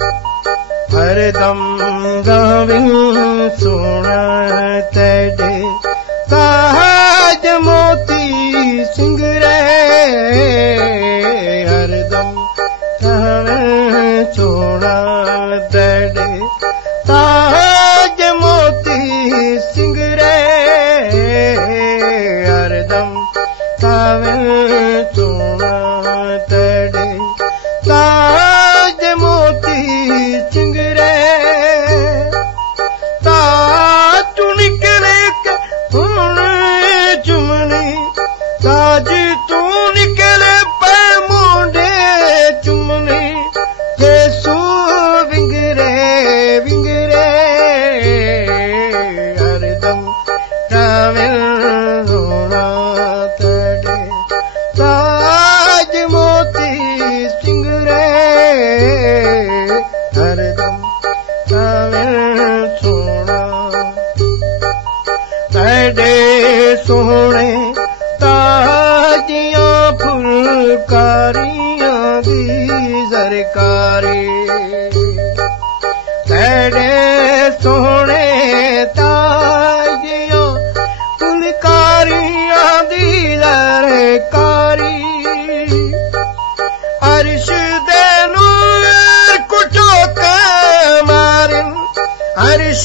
हरदम गाविन सोना तेरे ताज मोती सिंगरे हरदम गाविन सोना तेरे ताज मोती सिंगरे हरदम गाविन सोना तेरे ताज मोती सिंगरे ताज निकले हुन चुमनी ताज तू निकले पे मुंडे चुमनी जेसू विंगरे विंगरे हरदम गाविन सोना तेरे ताज मोती सिंगरे हरदम गाविन सोना तेरे सोने ताजियां फुलकारियां दी सरकारी तेरे सोने ताजियां फुलकारियां दी सरकारी अर्श दे नूर कुचो के मारिन अर्श